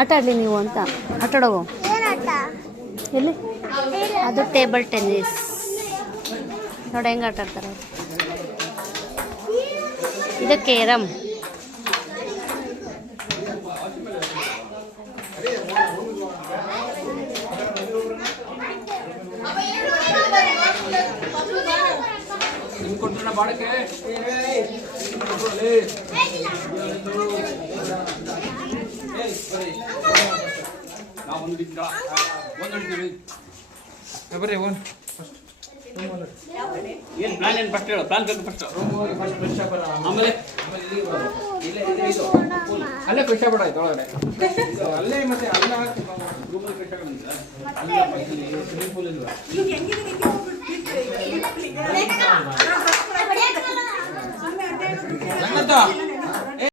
ಆಟ ಆಡಲಿ ನೀವು ಅಂತ ಆಟ ಆಡೋವು ಎಲ್ಲಿ ಅದು ಟೇಬಲ್ ಟೆನ್ನಿಸ್ ನೋಡಿ ಹೆಂಗೆ ಆಟ ಆಡ್ತಾರೆ ಅವ್ರು. ಇದು ಕೇರಮ್. ಬರ್ರಿ ಏನು ಪ್ಲಾನ್ ಏನು ಫಸ್ಟ್ ಹೇಳು. ಪ್ಲಾನ್ ಬೇಕು ಫಸ್ಟ್. ಆಮೇಲೆ ಅಲ್ಲೇ ಫ್ರೆಶ್ ಆಗ್ಬಿಡ ಆಯ್ತು ಒಳಗಡೆ ಅಲ್ಲೇ ಮತ್ತೆ ಅಲ್ಲ ರೂಮಲ್ಲಿ ಫ್ರೆಶ್ ಆಗೋಣ. ಸ್ವಿಮ್ಮಿಂಗ್ ಪೂಲ್ ಇಲ್ವಾ? ಸಂಗತ